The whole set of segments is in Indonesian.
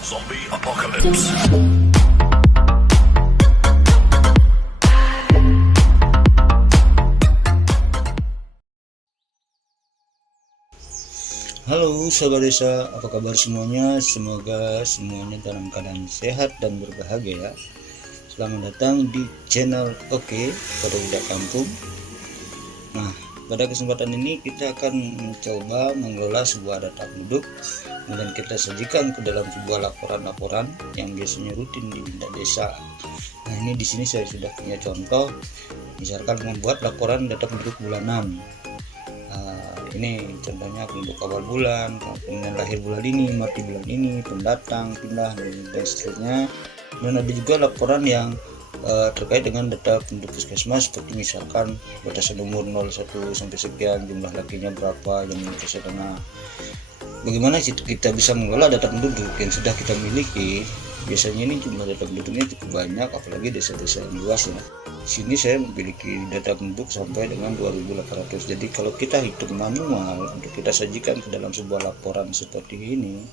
Zombie Apocalypse. Halo sahabat desa, apa kabar semuanya? Semoga semuanya dalam keadaan sehat dan berbahagia ya. Selamat datang di channel Oke pada Budak Kampung. Nah, pada kesempatan ini kita akan mencoba mengelola sebuah data penduduk, kemudian kita sajikan ke dalam sebuah laporan-laporan yang biasanya rutin di desa. Nah, ini di sini saya sudah punya contoh, misalkan membuat laporan data penduduk bulanan. Ini contohnya penduduk awal bulan, kemudian lahir bulan ini, mati bulan ini, pendatang, pindah, dan seterusnya. Dan ada juga laporan yang terkait dengan data penduduk puskesmas, seperti misalkan batasan umur 01 sampai sekian, jumlah lakinya berapa, yang menikah sedang. Bagaimana kita bisa mengelola data penduduk yang sudah kita miliki? Biasanya ini jumlah data penduduknya cukup banyak, apalagi desa-desa yang luas ya. Sini saya memiliki data penduduk sampai dengan 2.800. Jadi kalau kita hitung manual untuk kita sajikan ke dalam sebuah laporan seperti ini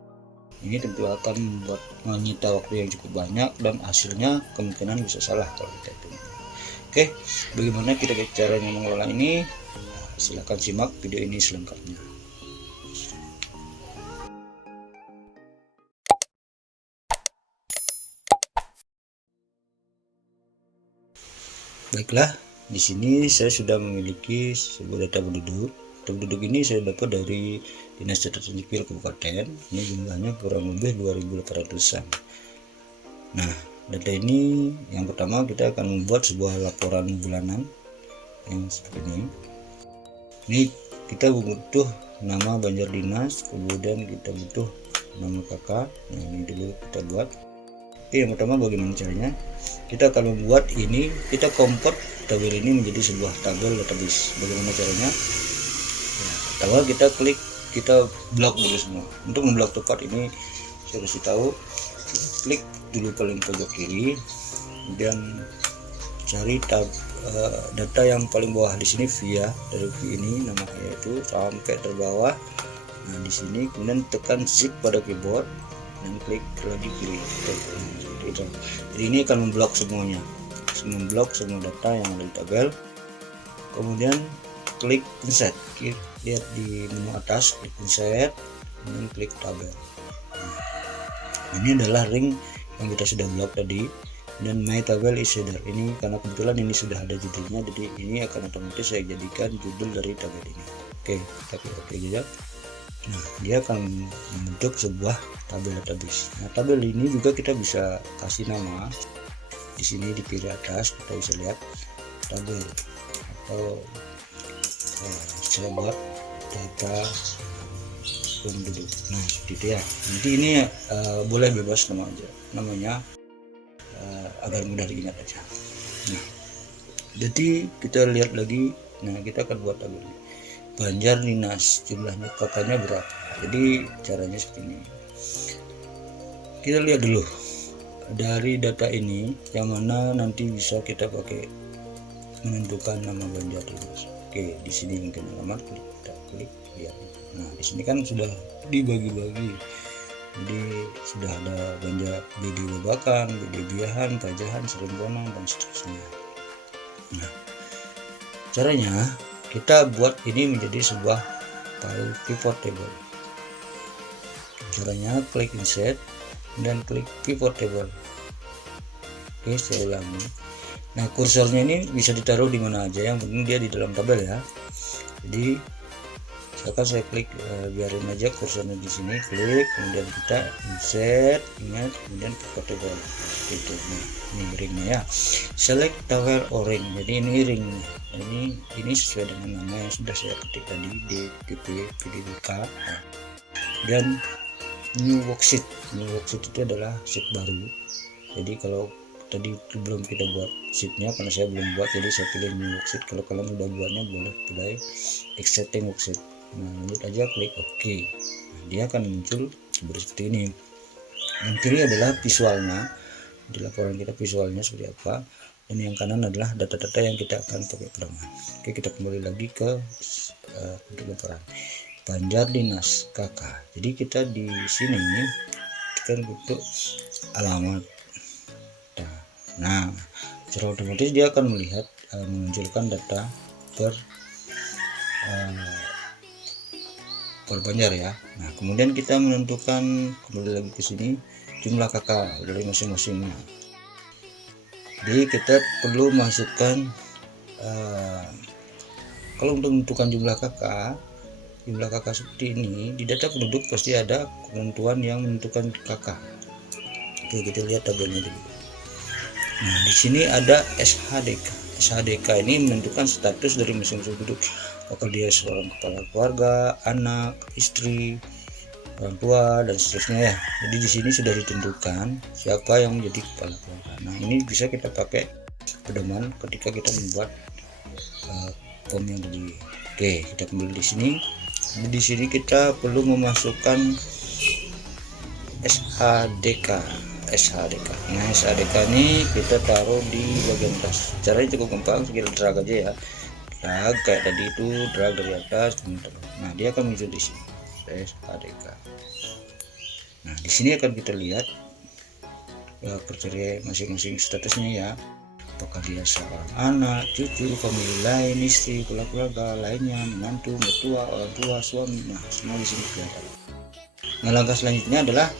tentu akan membuat menyita waktu yang cukup banyak dan hasilnya kemungkinan bisa salah kalau kita hitung. Oke, bagaimana kita caranya mengelola ini? Silahkan simak video ini selengkapnya. Baiklah, di sini saya sudah memiliki sebuah data penduduk. Data penduduk ini saya dapat dari Dinas Catatan Sipil Kabupaten. Ini jumlahnya kurang lebih 2.800-an. Nah, data ini yang pertama kita akan membuat sebuah laporan bulanan yang seperti ini. Ini kita butuh nama Banjar Dinas, kemudian kita butuh nama kakak. Nah, ini dulu kita buat. Oke, yang pertama bagaimana caranya? Kita akan membuat ini, kita convert tabel ini menjadi sebuah tabel database. Bagaimana caranya? Ya, pertama kita blok dulu semua. Untuk memblok tempat ini saya kasih tahu, klik dulu paling pojok kiri, kemudian cari data yang paling bawah di sini via, dari view ini namanya itu sampai terbawah. Nah, di sini kemudian tekan shift pada keyboard dan klik lagi kiri. Jadi ini akan memblok semuanya, memblok semua data yang ada di tabel. Kemudian klik insert, lihat di menu atas, klik insert, kemudian klik tabel. Nah, ini adalah ring yang kita sudah blok tadi, dan my table is header. Ini karena kebetulan ini sudah ada judulnya, jadi ini akan otomatis saya jadikan judul dari tabel ini. Oke, kita klik oke saja. Nah, dia akan membentuk sebuah tabel database. Nah, tabel ini juga kita bisa kasih nama. Di sini di kiri atas kita bisa lihat tabel, atau saya buat data penduduk. Nah, seperti itu ya. Nanti ini boleh bebas namanya agar mudah diingat aja. Nah, jadi kita lihat lagi. Nah, kita akan buat tabel ini. Banjar Dinas, jumlahnya kakaknya berapa. Jadi caranya seperti ini. Kita lihat dulu dari data ini yang mana nanti bisa kita pakai menentukan nama Banjar Dinas. Oke, di sini mungkin alamat, kita klik lihat. Nah, di sini kan sudah dibagi-bagi. Jadi sudah ada Banjar BD Babakan, BD Biahan, Kajahan, Serembonan, dan seterusnya. Nah, caranya kita buat ini menjadi sebuah file pivot table. Caranya klik insert dan klik pivot table. Oke, saya ulangi. Nah, kursornya ini bisa ditaruh di mana aja, yang penting dia di dalam tabel ya. Jadi misalkan saya klik, biarin aja kursornya di sini, klik, kemudian kita insert, ingat, kemudian pivot table. Itu ini ringnya ya. Select tower or ring. Jadi ini ring. Ini sesuai dengan nama yang sudah saya ketik tadi, DTP PDDK. Dan new worksheet. New worksheet itu adalah sheet baru. Jadi kalau tadi belum kita buat sheetnya, karena saya belum buat, jadi saya pilih new worksheet. Kalau kalian udah buatnya, boleh pilih extracting worksheet. Nah, lanjut aja, klik OK. Nah, dia akan muncul seperti ini. Yang kiri adalah visualnya, di laporan kita visualnya seperti apa, dan yang kanan adalah data-data yang kita akan pakai pedoman. Oke, kita kembali lagi ke untuk laporan Banjar Dinas KK. Jadi kita di sini ketikkan untuk alamat. Nah, secara otomatis dia akan melihat menunjukkan data berbanjar ya. Nah, kemudian kita menentukan, kembali lagi ke sini, jumlah kakak dari masing-masingnya. Jadi kita perlu masukkan kalau untuk menentukan jumlah kakak seperti ini, di data penduduk pasti ada ketentuan yang menentukan kakak. Oke, kita lihat tabelnya dulu. Nah, di sini ada SHDK. SHDK ini menentukan status dari masing-masing penduduk, apakah dia seorang kepala keluarga, anak, istri, orang tua, dan seterusnya ya. Jadi di sini sudah ditentukan siapa yang menjadi kepala keluarga. Nah, ini bisa kita pakai pedoman ketika kita membuat form yang tadi. Oke, kita kembali di sini. Di sini kita perlu memasukkan SHDK. Nah, SHDK ini kita taruh di bagian atas. Caranya cukup gampang, tinggal drag aja ya. Drag kayak tadi itu, drag dari atas. Nah, dia akan muncul di sini. SHDK. Nah, di sini akan kita lihat kriteria masing-masing statusnya ya. Apakah dia seorang anak, cucu, famili lain, istri, keluarga lainnya, menantu, mertua, orang tua, suami. Nah, semua di sini kelihatan. Nah, langkah selanjutnya adalah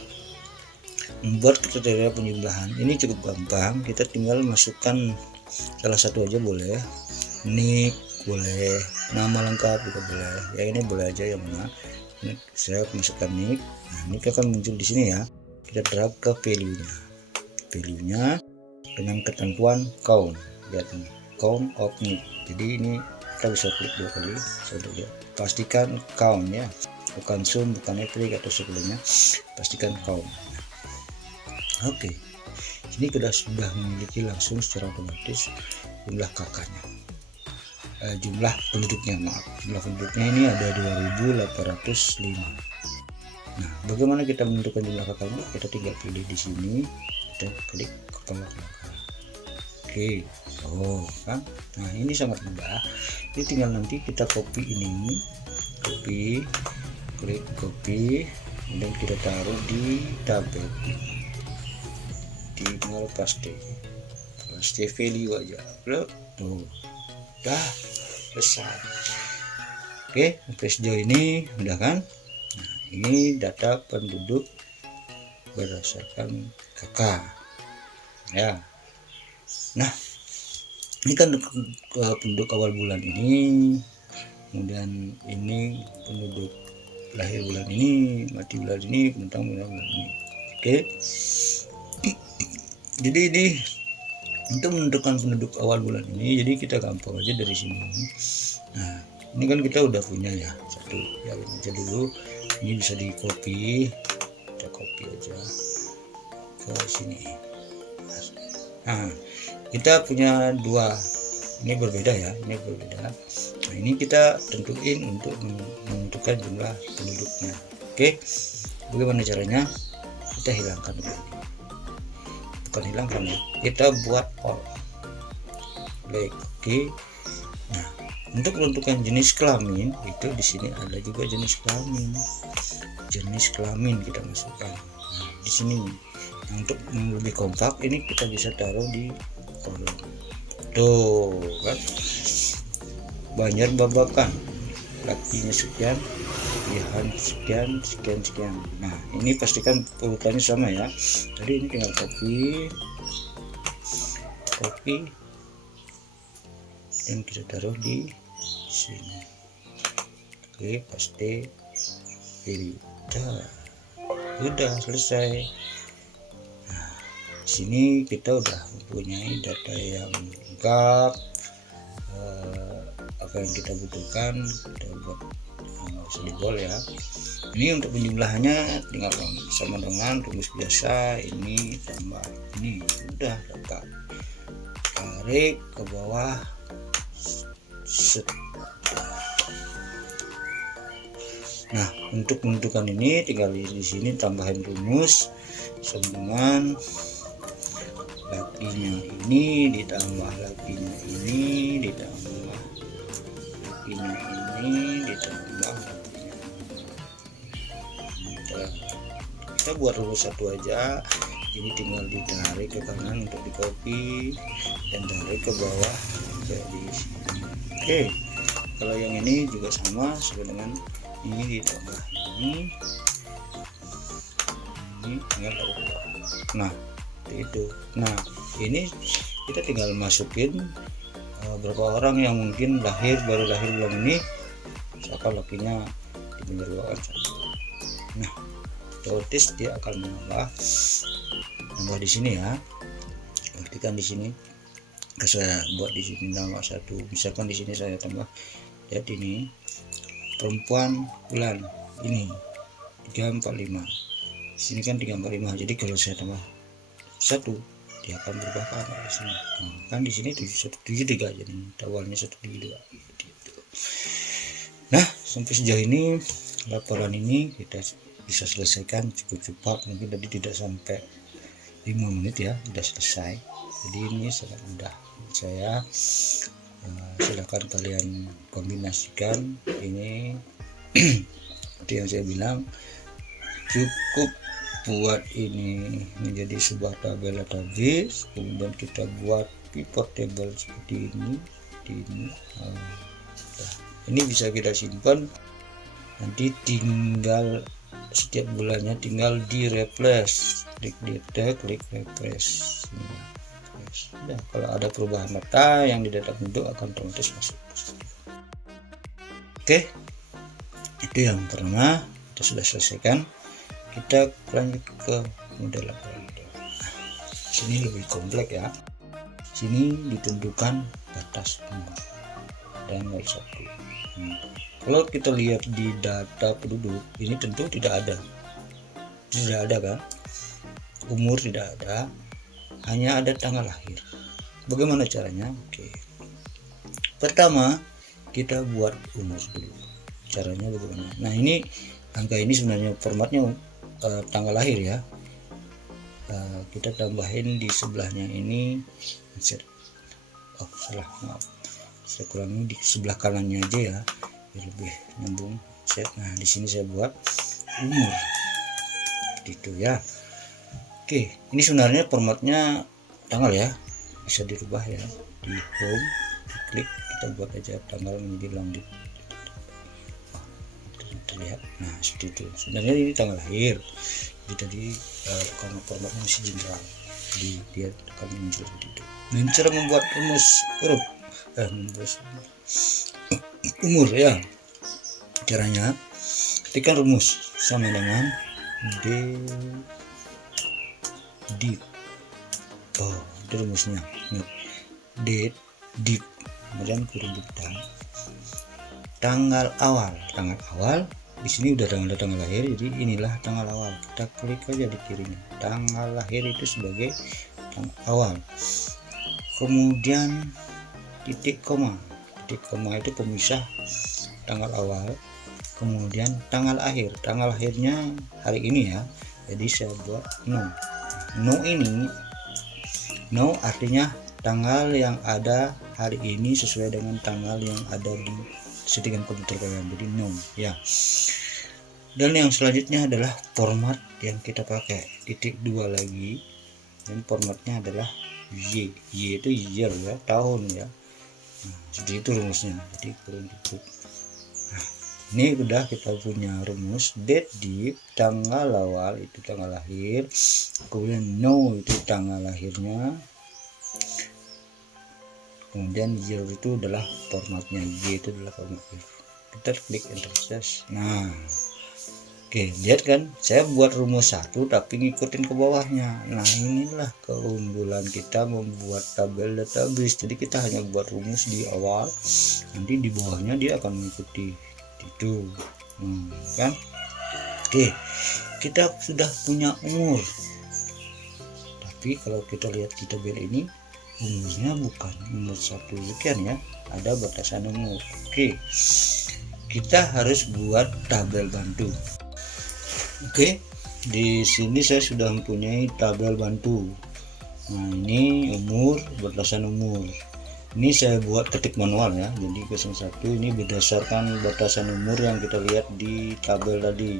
membuat kriteria penjumlahan. Ini cukup gampang, kita tinggal masukkan salah satu aja boleh, nik boleh, nama lengkap juga boleh ya. Ini boleh aja yang mana. Ini saya masukkan nik. Nah, nik akan muncul di sini ya. Kita drag ke value-nya dengan ketentuan count. Lihat nih, count of nik. Jadi ini kita bisa klik 2 kali. Saya pastikan count ya, bukan sum, bukan metrik atau sebelumnya, pastikan count. Oke, ini kita sudah memiliki langsung secara otomatis jumlah kakaknya, jumlah penduduknya ini ada 2805. Nah, bagaimana kita menentukan jumlah kakaknya? Kita tinggal pilih di sini, kita klik kepala keluarga. Oke, kan? Nah, ini sangat mudah. Ini tinggal nanti kita copy ini, klik copy, kemudian kita taruh di tabel. Tinggal paste value aja, tuh udah selesai. Oke, sampai sejauh ini udah kan? Nah, ini data penduduk berdasarkan kakak ya. Nah, ini kan penduduk awal bulan ini, kemudian ini penduduk lahir bulan ini, mati bulan ini, bentang bulan ini. Oke, jadi ini untuk menentukan penduduk awal bulan ini, jadi kita gampang aja dari sini. Nah, ini kan kita udah punya ya satu, ya aja dulu. Ini bisa di copy, kita copy aja ke sini. Nah, kita punya dua, ini berbeda ya, ini berbeda. Nah, ini kita tentuin untuk menentukan jumlah penduduknya. Oke, bagaimana caranya? Kita hilangkan dulu. Bukan hilangkan ya, kita buat all. Oke. Nah, untuk menentukan jenis kelamin itu di sini ada juga jenis kelamin kita masukkan. Nah, di sini. Nah, untuk lebih kompak ini kita bisa taruh di kolom. Tuh kan, banyak babakan, lakinya sekian, pilihan sekian. Nah, ini pastikan urutannya sama ya. Jadi ini tinggal copy dan kita taruh di sini. Oke, paste pilih. Udah selesai. Nah, di sini kita udah mempunyai data yang lengkap. Apa yang kita butuhkan kita buat sedikit ya. Ini untuk penjumlahannya tinggal sama dengan rumus biasa, ini tambah ini, udah dapat. Tarik ke bawah, set. Nah, untuk menentukan ini tinggal di sini tambahin rumus sama dengan lakinya ini ditambah lakinya ini ditambah lakinya ini ditambah lakinya. Kita saya buat rumus satu aja. Ini tinggal ditarik ke kanan untuk di copy dan tarik ke bawah kayak di sini. Oke, kalau yang ini juga sama sesuai dengan ini, ditambah ini tinggal taruh ke bawah. Nah itu, nah ini kita tinggal masukin berapa orang yang mungkin baru lahir bulan ini, misalkan lakinya di pinggir ruangan satu. Nah otomatis dia akan menambah di sini ya. Perhatikan di sini, saya buat di sini nama satu, misalkan di sini saya tambah, lihat ini perempuan bulan ini 345, di sini kan 345, jadi kalau saya tambah satu dia akan berubah ke di sini. Nah, kan di sini 773, jadi awalnya 172 gitu. Nah sampai sejauh ini laporan ini kita bisa selesaikan cukup cepat, mungkin tadi tidak sampai 5 menit ya sudah selesai. Jadi ini sangat mudah. Saya silakan kalian kombinasikan ini. Seperti yang saya bilang, cukup buat ini menjadi sebuah tabel database, kemudian kita buat pivot table seperti ini. Ini bisa kita simpan, nanti tinggal setiap bulannya tinggal di refresh, klik klik refresh. Nah, kalau ada perubahan data yang di data bentuk akan otomatis masuk. Oke, itu yang pertama kita sudah selesaikan. Kita lanjut ke model laporan. Sini lebih kompleks ya. Sini ditentukan batas umur dan nomor satu. Kalau kita lihat di data penduduk ini tentu tidak ada kan, umur tidak ada, hanya ada tanggal lahir. Bagaimana caranya? Oke, pertama kita buat umur dulu. Caranya bagaimana? Nah ini angka ini sebenarnya formatnya tanggal lahir ya. Kita tambahin di sebelahnya ini, maaf, saya kurangi di sebelah kanannya aja ya biar lebih nyambung. Nah di sini saya buat umur itu ya. Oke, ini sebenarnya formatnya tanggal ya, bisa dirubah ya. Di home diklik, kita buat aja tanggal menjadi longit. Terlihat, nah seperti itu. Sebenarnya ini tanggal lahir, jadi tadi karena formatnya masih general, jadi dia akan muncul seperti itu. Dan cara membuat rumus umur ya, caranya ketikkan rumus sama dengan date. Itu rumusnya. Date kemudian kurung bintang, tanggal awal di sini udah tanggal lahir, jadi inilah tanggal awal. Kita klik aja di kirinya, tanggal lahir itu sebagai tanggal awal. Kemudian titik koma itu pemisah tanggal awal, kemudian tanggal akhir. Tanggal akhirnya hari ini ya, jadi saya buat no artinya tanggal yang ada hari ini sesuai dengan tanggal yang ada di settingan komputer kalian, jadi no ya. Dan yang selanjutnya adalah format yang kita pakai, titik 2 lagi, dan formatnya adalah Y itu year ya, tahun ya. Nah, seperti itu rumusnya, jadi kurang tutup. Nah, ini udah kita punya rumus. Date div, tanggal awal itu tanggal lahir, kemudian no itu tanggal lahirnya, kemudian year itu adalah formatnya, Y itu adalah format year. Kita klik enter saja. Nah oke, lihat kan saya buat rumus satu tapi ngikutin ke bawahnya. Nah inilah keunggulan kita membuat tabel database. Jadi kita hanya buat rumus di awal, nanti di bawahnya dia akan mengikuti itu kan. Oke, kita sudah punya umur, tapi kalau kita lihat di tabel ini umurnya bukan umur 1 sekian ya, ada batasan umur. Oke, kita harus buat tabel bantu. Oke, di sini saya sudah mempunyai tabel bantu. Nah ini umur, batasan umur. Ini saya buat ketik manual ya, jadi 01 ini berdasarkan batasan umur yang kita lihat di tabel tadi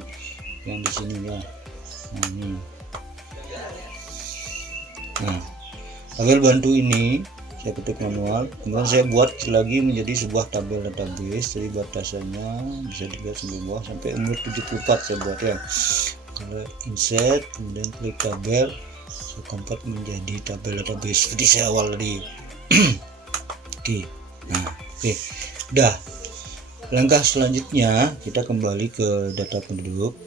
yang di sini ya. Nah ini, nah tabel bantu ini saya ketik manual, kemudian saya buat lagi menjadi sebuah tabel database. Jadi batasannya bisa dilihat sampai bawah sampai umur 74 saya buat ya. Kalau insert kemudian klik tabel, saya convert menjadi tabel database seperti saya awal tadi. Oke, nah oke, udah. Langkah selanjutnya kita kembali ke data penduduk.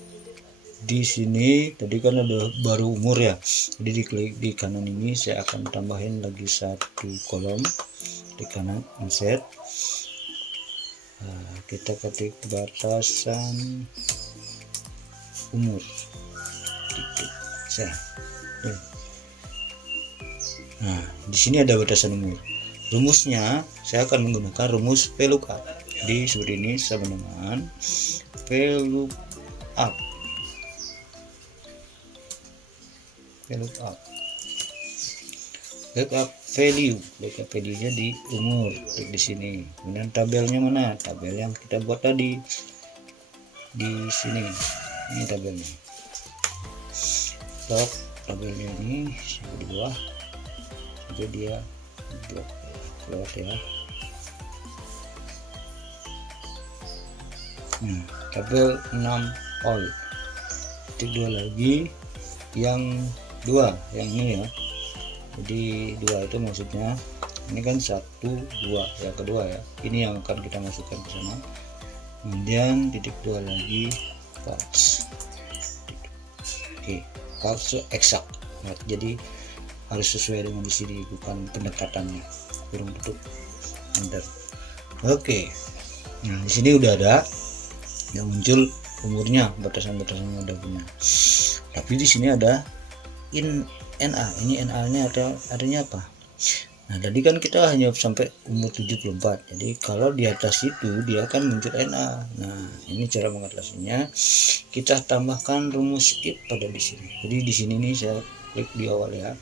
Di sini tadi kan ada baru umur ya, jadi diklik di kanan ini saya akan tambahin lagi satu kolom di kanan, insert. Nah, kita ketik batasan umur titik. Nah di sini ada batasan umur. Rumusnya saya akan menggunakan rumus VLOOKUP. Jadi seperti ini sama-sama VLOOKUP value, lookup value-nya di umur, klik di sini. Kemudian tabelnya mana? Tabel yang kita buat tadi di sini. Ini tabelnya. Blok tabelnya ini di bawah sampai dia blok lewat ya. Nah, tabel 6 all. Titik 2 lagi yang 2 yang ini ya. Jadi 2 itu maksudnya ini kan 1 2 yang kedua ya. Ini yang akan kita masukkan ke sana. Kemudian titik 2 lagi parts. Oke, parts eksak. Nah, jadi harus sesuai dengan di sini, bukan pendekatannya. Kurung tutup enter. Oke. Nah, di sini udah ada yang muncul umurnya, batasan-batasannya udah punya. Tapi di sini ada NA. Ini NA-nya artinya apa? Nah, tadi kan kita hanya sampai umur 74. Jadi kalau di atas itu dia akan muncul NA. Nah, ini cara mengatasinya. Kita tambahkan rumus if pada di sini. Jadi di sini nih saya klik di awal ya.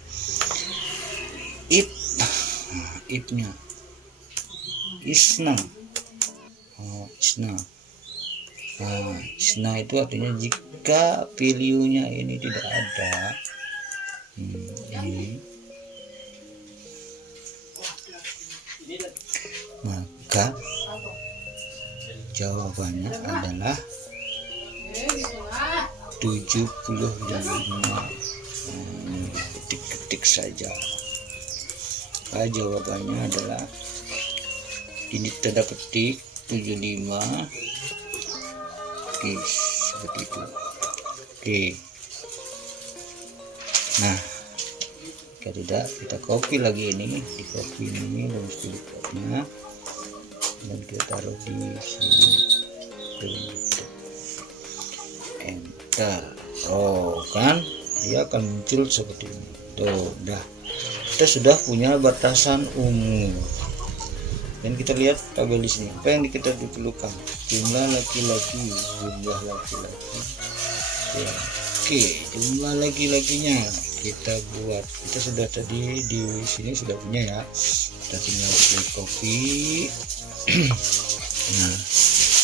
If, nah, if-nya isna. Oh, isna. Nah, isna itu artinya jika value-nya ini tidak ada, ini, maka jawabannya adalah 75. Ketik saja. Maka jawabannya adalah ini tanda petik 75. Oke, seperti itu. Oke. Nah, jika tidak kita copy lagi ini, di copy ini rumus penduduknya dan kita taruh di sini. Enter. Oh, kan dia akan muncul seperti ini. Tuh, udah. Kita sudah punya batasan umur. Dan kita lihat tabel di sini. Apa yang kita diperlukan? Jumlah laki-laki, Ya. Oke, jumlah laki-lakinya kita buat. Kita sudah tadi di sini sudah punya ya. Kita tinggal klik copy. Nah,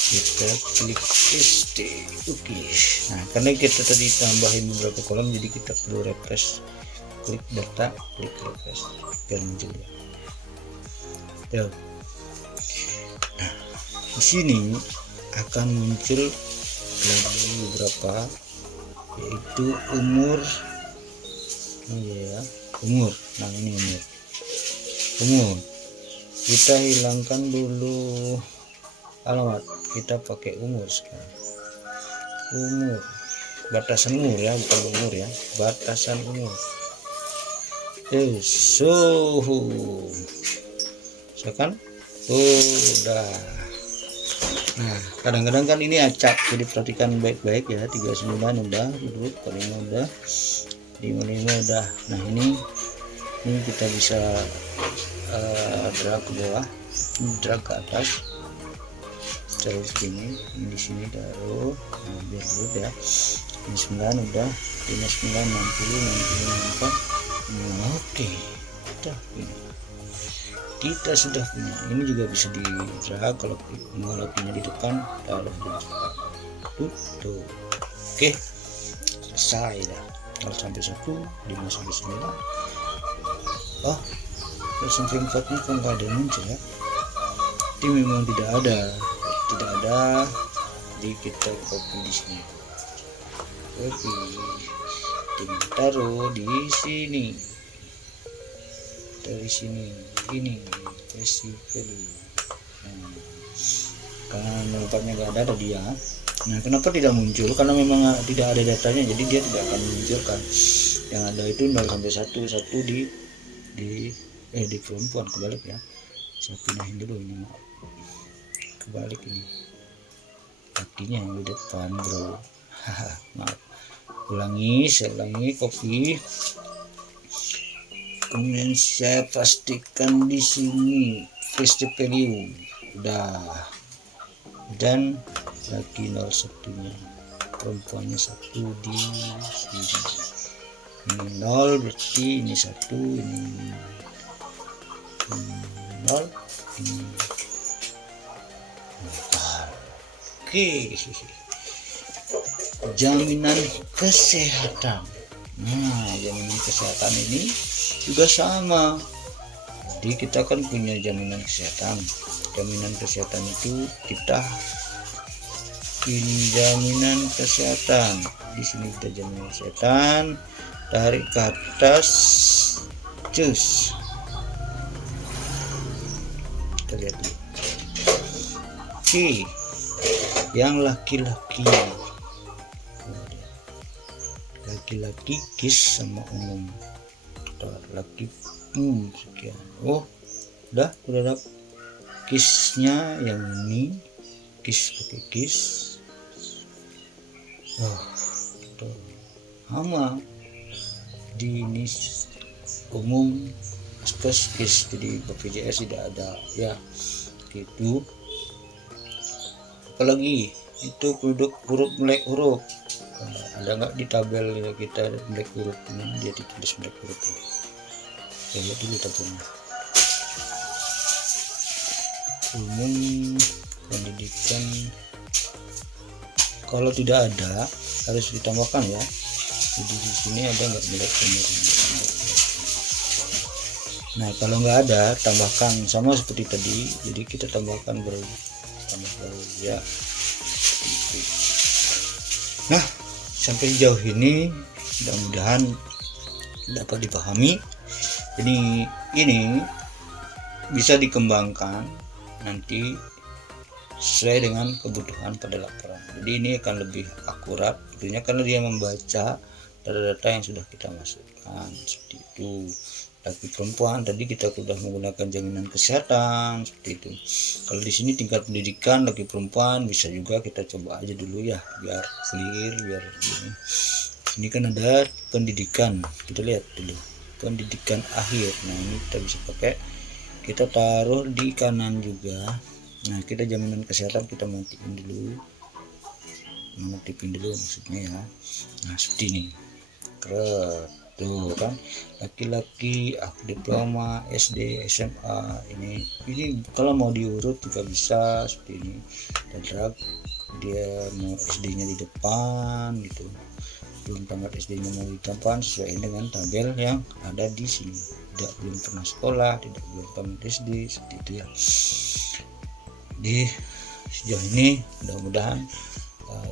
kita klik paste. Oke. Nah, karena kita tadi tambahin beberapa kolom, jadi kita perlu refresh. Klik data, klik refresh biar muncul ya. Tuh. Nah, di sini akan muncul lagi beberapa, yaitu umur. Oh ya, umur. Nah, ini umur. Kita hilangkan dulu alamat, kita pakai umur sekarang. Umur, batasan umur ya, bukan umur ya, batasan umur. Suhu. Misalkan udah. Nah, kadang-kadang kan ini acak, jadi perhatikan baik-baik ya. 39 udah, 45 udah, 55 udah. Nah, ini kita bisa drag ke bawah, drag ke atas, taruh segini, ini di sini taruh, nah, biar dulu ya. Ini 9 udah, ini 9, 60, 64. Nah, oke, kita sudah punya. Ini juga bisa di drag kalau mau punya di depan, taruh di depan. Tuh. Oke, selesai. selesai dah. 0 sampai 1, 5 sampai 9. Oh, 0 sampai 4 ini kok nggak ada muncul ya. Ini memang tidak ada. Jadi kita copy di sini. Copy. Tinggal taruh di sini. Dari sini gini paste value. Karena tempatnya nggak ada dia. Nah, kenapa tidak muncul? Karena memang tidak ada datanya, jadi dia tidak akan munculkan. Yang ada itu 0 sampai 1 di perempuan. Kebalik ya, saya pindahin dulu ini, maaf, kebalik ini, kakinya yang di depan bro. Maaf, saya ulangi, copy, kemudian saya pastikan di sini paste value udah, dan lagi 01 nya, perempuannya 1 di sini. Ini 0 berarti ini 1, ini 0, ini 0. Oke, jaminan kesehatan. Nah, jaminan kesehatan ini juga sama. Jadi kita kan punya jaminan kesehatan. Jaminan kesehatan itu kita ini jaminan kesehatan. Di sini kita jaminan kesehatan, tarik ke atas, cus. Kita lihat dulu. Oke, yang laki-laki kis sama umum. Laki sekian. Oh, udah dapet kisnya yang ini, kis pakai kis. Oh, sama di ini umum kis, jadi BPJS tidak ada ya gitu. Apalagi itu produk melek huruf, ada nggak di tabel ya, kita melek huruf ini, dia ditulis melek huruf. Saya lihat dulu tabelnya. Umum pendidikan, kalau tidak ada harus ditambahkan ya. Jadi di sini ada nggak melek umur. Nah, kalau nggak ada, tambahkan sama seperti tadi. Jadi kita tambah baru ya. Nah, sampai jauh ini mudah-mudahan dapat dipahami. Jadi ini bisa dikembangkan nanti sesuai dengan kebutuhan pada laporan. Jadi ini akan lebih akurat tentunya karena dia membaca data-data yang sudah kita masukkan seperti itu. Laki perempuan tadi kita sudah menggunakan jaminan kesehatan seperti itu. Kalau di sini tingkat pendidikan laki perempuan bisa juga kita coba aja dulu ya, biar clear, biar ini. Ini kan ada pendidikan, kita lihat dulu pendidikan akhir. Nah, ini kita bisa pakai, kita taruh di kanan juga. Nah, kita jaminan kesehatan kita matikan dulu, maksudnya ya. Nah, seperti ini tuh kan, laki-laki diploma SD SMA. Ini kalau mau diurut juga bisa seperti ini. Dan dia mau SD-nya di depan gitu, belum tamat SD-nya mau di depan sesuai dengan tabel yang ada di sini. Belum pernah sekolah, belum tamat SD, seperti itu ya. Di sejauh ini mudah-mudahan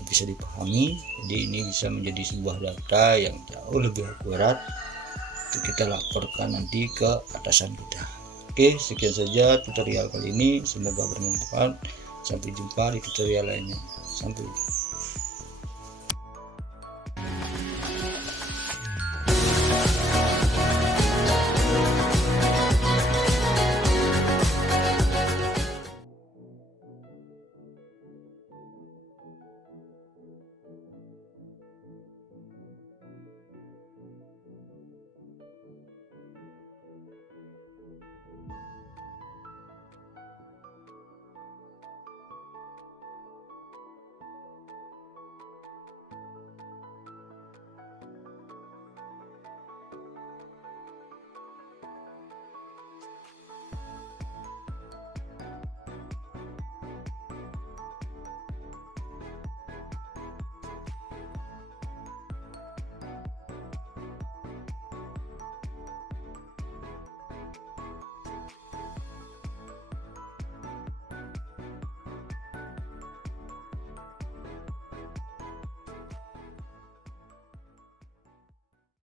bisa dipahami. Jadi ini bisa menjadi sebuah data yang jauh lebih akurat untuk kita laporkan nanti ke atasan kita. Oke, sekian saja tutorial kali ini, semoga bermanfaat. Sampai jumpa di tutorial lainnya. Sampai jumpa.